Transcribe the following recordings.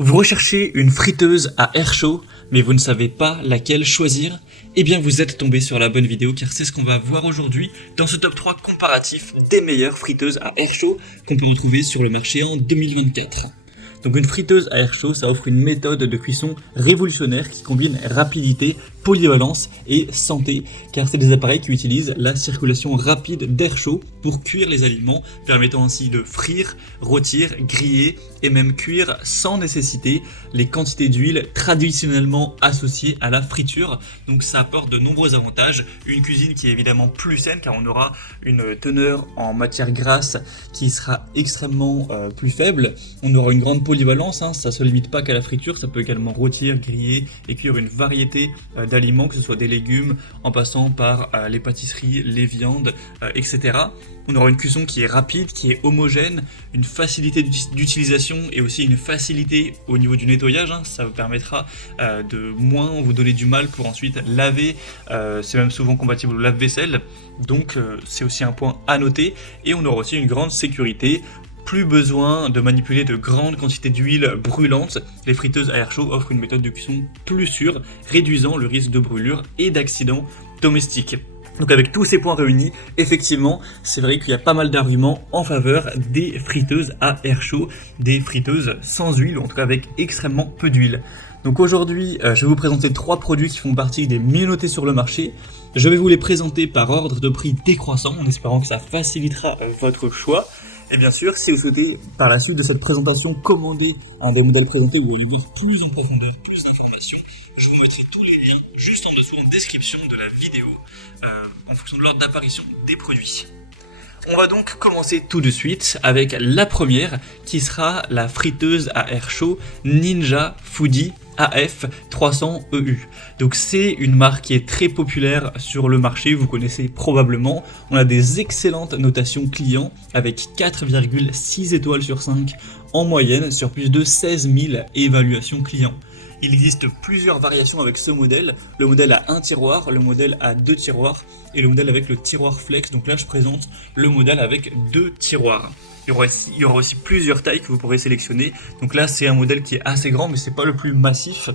Vous recherchez une friteuse à air chaud, mais vous ne savez pas laquelle choisir? Eh bien vous êtes tombé sur la bonne vidéo car c'est ce qu'on va voir aujourd'hui dans ce top 3 comparatif des meilleures friteuses à air chaud qu'on peut retrouver sur le marché en 2024. Donc une friteuse à air chaud, ça offre une méthode de cuisson révolutionnaire qui combine rapidité, polyvalence et santé, car c'est des appareils qui utilisent la circulation rapide d'air chaud pour cuire les aliments, permettant ainsi de frire, rôtir, griller et même cuire sans nécessiter les quantités d'huile traditionnellement associées à la friture. Donc ça apporte de nombreux avantages, une cuisine qui est évidemment plus saine car on aura une teneur en matière grasse qui sera extrêmement plus faible, on aura une grande polyvalence, ça se limite pas qu'à la friture, ça peut également rôtir, griller et cuire une variété d'aliments, que ce soit des légumes, en passant par les pâtisseries, les viandes, etc. On aura une cuisson qui est rapide, qui est homogène, une facilité d'utilisation et aussi une facilité au niveau du nettoyage, ça vous permettra de moins vous donner du mal pour ensuite laver, c'est même souvent compatible au lave-vaisselle, donc c'est aussi un point à noter, et on aura aussi une grande sécurité. Plus besoin de manipuler de grandes quantités d'huile brûlante, les friteuses à air chaud offrent une méthode de cuisson plus sûre, réduisant le risque de brûlure et d'accidents domestiques. Donc avec tous ces points réunis, effectivement, c'est vrai qu'il y a pas mal d'arguments en faveur des friteuses à air chaud, des friteuses sans huile, ou en tout cas avec extrêmement peu d'huile. Donc aujourd'hui, je vais vous présenter 3 produits qui font partie des mieux notés sur le marché. Je vais vous les présenter par ordre de prix décroissant, en espérant que ça facilitera votre choix. Et bien sûr, si vous souhaitez, par la suite de cette présentation, commander un des modèles présentés ou aller voir plus en profondeur, plus d'informations, je vous mettrai tous les liens juste en dessous en description de la vidéo, en fonction de l'ordre d'apparition des produits. On va donc commencer tout de suite avec la première, qui sera la friteuse à air chaud Ninja Foodi AF300EU. Donc c'est une marque qui est très populaire sur le marché, vous connaissez probablement. On a des excellentes notations clients avec 4,6 étoiles sur 5 en moyenne sur plus de 16 000 évaluations clients. Il existe plusieurs variations avec ce modèle, le modèle à un tiroir, le modèle à 2 tiroirs et le modèle avec le tiroir flex. Donc là je présente le modèle avec 2 tiroirs. Il y aura aussi plusieurs tailles que vous pourrez sélectionner. Donc là c'est un modèle qui est assez grand mais c'est pas le plus massif.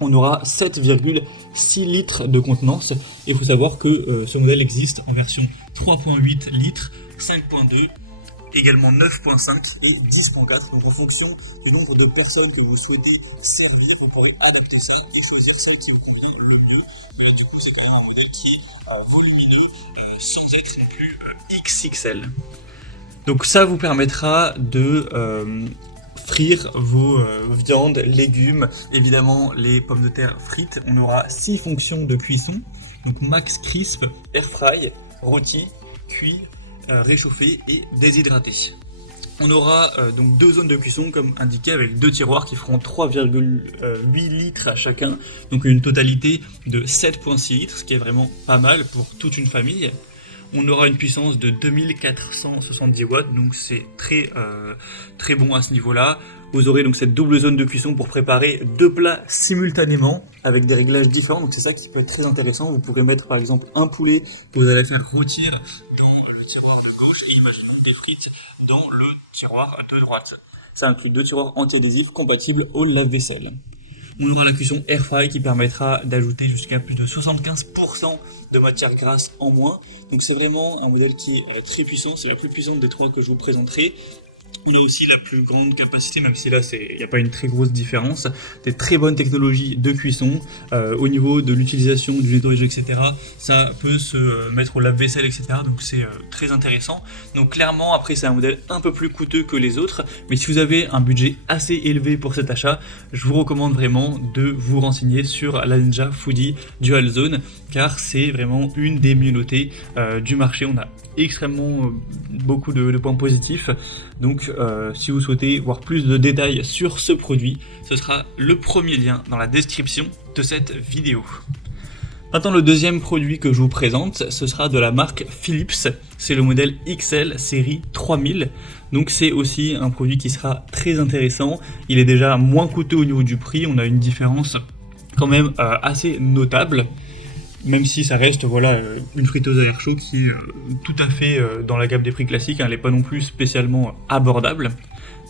On aura 7,6 litres de contenance et il faut savoir que ce modèle existe en version 3,8 litres, 5,2 également 9.5 et 10.4. Donc en fonction du nombre de personnes que vous souhaitez servir, vous pourrez adapter ça et choisir celle qui vous convient le mieux. Mais du coup, c'est quand même un modèle qui est volumineux sans être non plus XXL. Donc ça vous permettra de frire vos viandes, légumes, évidemment les pommes de terre frites. On aura 6 fonctions de cuisson, donc max crisp, air fry, rôti, cuit, réchauffer et déshydrater. On aura donc 2 zones de cuisson comme indiqué avec 2 tiroirs qui feront 3,8 litres à chacun, donc une totalité de 7,6 litres, ce qui est vraiment pas mal pour toute une famille. On aura une puissance de 2470 watts, donc c'est très bon à ce niveau-là. Vous aurez donc cette double zone de cuisson pour préparer 2 plats simultanément avec des réglages différents, donc c'est ça qui peut être très intéressant. Vous pourrez mettre par exemple un poulet que vous allez faire rôtir dans le tiroir de gauche et imaginons des frites dans le tiroir de droite. Ça inclut 2 tiroirs anti-adhésifs compatibles au lave-vaisselle. On aura la cuisson air fry qui permettra d'ajouter jusqu'à plus de 75% de matière grasse en moins. Donc c'est vraiment un modèle qui est très puissant, c'est la plus puissante des 3 que je vous présenterai. On a aussi la plus grande capacité, même si là il n'y a pas une très grosse différence, des très bonnes technologies de cuisson, au niveau de l'utilisation du nettoyage, etc. Ça peut se mettre au lave-vaisselle, etc. Donc c'est très intéressant. Donc clairement, après c'est un modèle un peu plus coûteux que les autres, mais si vous avez un budget assez élevé pour cet achat, je vous recommande vraiment de vous renseigner sur la Ninja Foodi Dual Zone, car c'est vraiment une des mieux notées du marché. On a extrêmement beaucoup de points positifs. Donc si vous souhaitez voir plus de détails sur ce produit, ce sera le premier lien dans la description de cette vidéo. Maintenant le deuxième produit que je vous présente, ce sera de la marque Philips, c'est le modèle XL série 3000. Donc c'est aussi un produit qui sera très intéressant, il est déjà moins coûteux au niveau du prix, on a une différence quand même assez notable. Même si ça reste une friteuse à air chaud qui est tout à fait dans la gamme des prix classiques, elle n'est pas non plus spécialement abordable.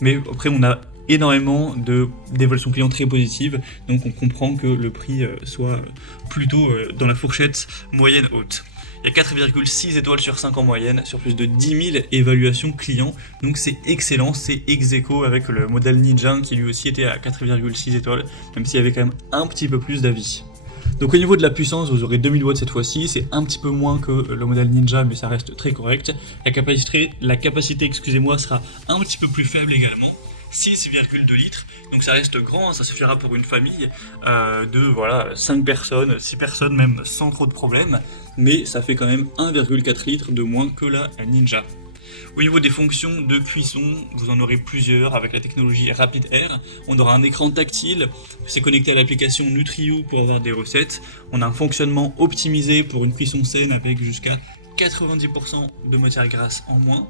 Mais après on a énormément d'évaluations clients très positives, donc on comprend que le prix soit plutôt dans la fourchette moyenne haute. Il y a 4,6 étoiles sur 5 en moyenne, sur plus de 10 000 évaluations clients, donc c'est excellent, c'est ex-aequo avec le modèle Ninja qui lui aussi était à 4,6 étoiles, même s'il y avait quand même un petit peu plus d'avis. Donc au niveau de la puissance, vous aurez 2000 watts cette fois-ci, c'est un petit peu moins que le modèle Ninja, mais ça reste très correct. La capacité sera un petit peu plus faible également, 6,2 litres, donc ça reste grand, ça suffira pour une famille de 5 personnes, 6 personnes même sans trop de problèmes, mais ça fait quand même 1,4 litres de moins que la Ninja. Au niveau des fonctions de cuisson, vous en aurez plusieurs avec la technologie Rapid Air. On aura un écran tactile, c'est connecté à l'application Nutriou pour avoir des recettes. On a un fonctionnement optimisé pour une cuisson saine avec jusqu'à 90% de matière grasse en moins.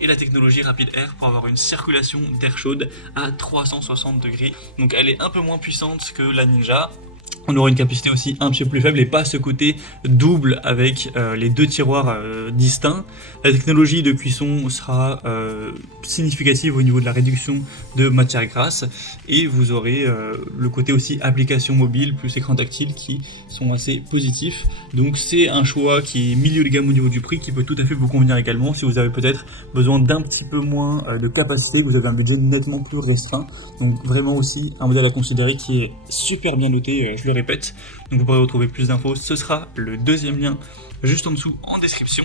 Et la technologie Rapid Air pour avoir une circulation d'air chaude à 360 degrés. Donc elle est un peu moins puissante que la Ninja. On aura une capacité aussi un petit peu plus faible et pas ce côté double avec les deux tiroirs distincts. La technologie de cuisson sera significative au niveau de la réduction de matière grasse et vous aurez le côté aussi application mobile plus écran tactile qui sont assez positifs. Donc c'est un choix qui est milieu de gamme au niveau du prix qui peut tout à fait vous convenir également si vous avez peut-être besoin d'un petit peu moins de capacité, que vous avez un budget nettement plus restreint. Donc vraiment aussi un modèle à considérer qui est super bien noté, je le répète. Donc vous pourrez retrouver plus d'infos, ce sera le deuxième lien juste en dessous en description.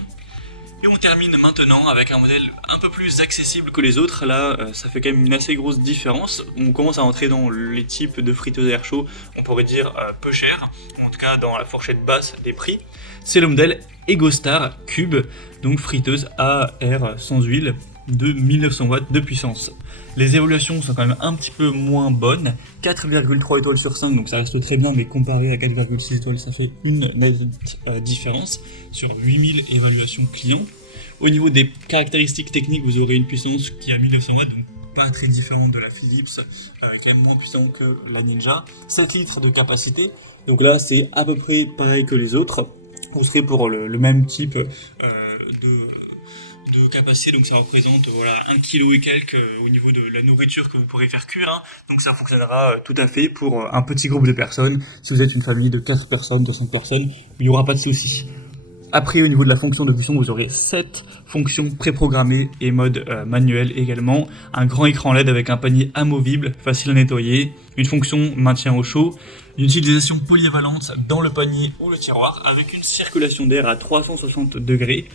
Et on termine maintenant avec un modèle un peu plus accessible que les autres. Là, ça fait quand même une assez grosse différence. On commence à entrer dans les types de friteuses à air chaud, on pourrait dire peu cher, en tout cas dans la fourchette basse des prix. C'est le modèle EgoStar Cube, donc friteuse à air sans huile de 1900 watts de puissance. Les évaluations sont quand même un petit peu moins bonnes, 4,3 étoiles sur 5, donc ça reste très bien, mais comparé à 4,6 étoiles, ça fait une nette différence sur 8000 évaluations clients. Au niveau des caractéristiques techniques, vous aurez une puissance qui est à 1900 watts, donc pas très différente de la Philips, quand même moins puissant que la Ninja. 7 litres de capacité, donc là c'est à peu près pareil que les autres. Vous serez pour le même type de capacité, donc ça représente 1 kg et quelques au niveau de la nourriture que vous pourrez faire cuire, hein. Donc ça fonctionnera tout à fait pour un petit groupe de personnes. Si vous êtes une famille de 4 personnes, de 5 personnes, il n'y aura pas de souci. Après, au niveau de la fonction de cuisson, vous aurez 7 fonctions préprogrammées et mode manuel également. Un grand écran LED avec un panier amovible, facile à nettoyer. Une fonction maintien au chaud. Une utilisation polyvalente dans le panier ou le tiroir avec une circulation d'air à 360 degrés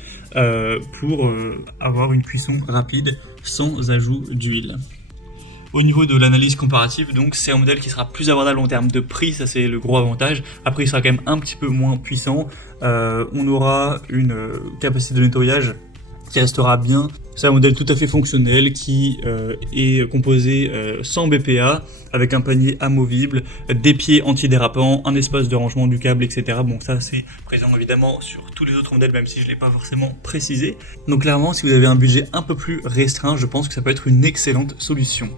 pour avoir une cuisson rapide sans ajout d'huile. Au niveau de l'analyse comparative, donc c'est un modèle qui sera plus abordable en termes de prix, ça c'est le gros avantage. Après il sera quand même un petit peu moins puissant. On aura une capacité de nettoyage qui restera bien. C'est un modèle tout à fait fonctionnel qui est composé sans BPA, avec un panier amovible, des pieds antidérapants, un espace de rangement du câble, etc. Bon, ça c'est présent évidemment sur tous les autres modèles, même si je ne l'ai pas forcément précisé. Donc clairement, si vous avez un budget un peu plus restreint, je pense que ça peut être une excellente solution.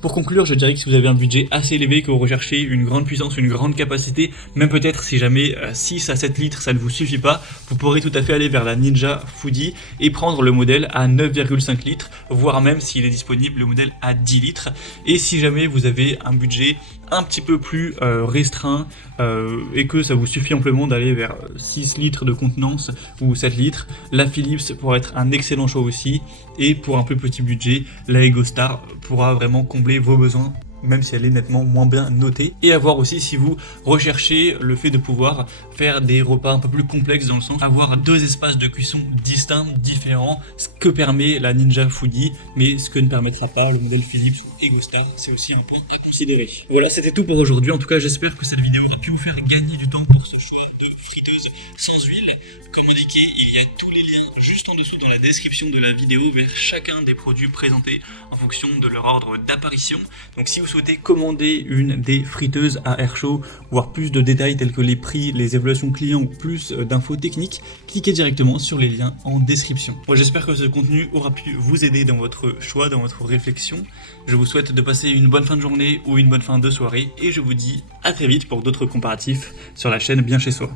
Pour conclure, je dirais que si vous avez un budget assez élevé, que vous recherchez une grande puissance, une grande capacité, même peut-être si jamais 6 à 7 litres ça ne vous suffit pas, vous pourrez tout à fait aller vers la Ninja Foodi et prendre le modèle à 9,5 litres, voire même s'il est disponible le modèle à 10 litres. Et si jamais vous avez un budget un petit peu plus restreint et que ça vous suffit amplement d'aller vers 6 litres de contenance ou 7 litres, la Philips pourra être un excellent choix aussi, et pour un plus petit budget, la EgoStar pourra vraiment combler vos besoins, même si elle est nettement moins bien notée. Et à voir aussi si vous recherchez le fait de pouvoir faire des repas un peu plus complexes, dans le sens avoir 2 espaces de cuisson distincts, différents, ce que permet la Ninja Foodi, mais ce que ne permettra pas le modèle Philips EgoStar, c'est aussi le point à considérer. Voilà, c'était tout pour aujourd'hui. En tout cas, j'espère que cette vidéo a pu vous faire gagner du temps pour ce choix de friteuse sans huile. Comme indiqué, il y a tous les liens juste en dessous dans la description de la vidéo vers chacun des produits présentés en fonction de leur ordre d'apparition. Donc si vous souhaitez commander une des friteuses à air chaud, voire plus de détails tels que les prix, les évaluations clients ou plus d'infos techniques, cliquez directement sur les liens en description. Moi j'espère que ce contenu aura pu vous aider dans votre choix, dans votre réflexion. Je vous souhaite de passer une bonne fin de journée ou une bonne fin de soirée et je vous dis à très vite pour d'autres comparatifs sur la chaîne Bien Chez Soi.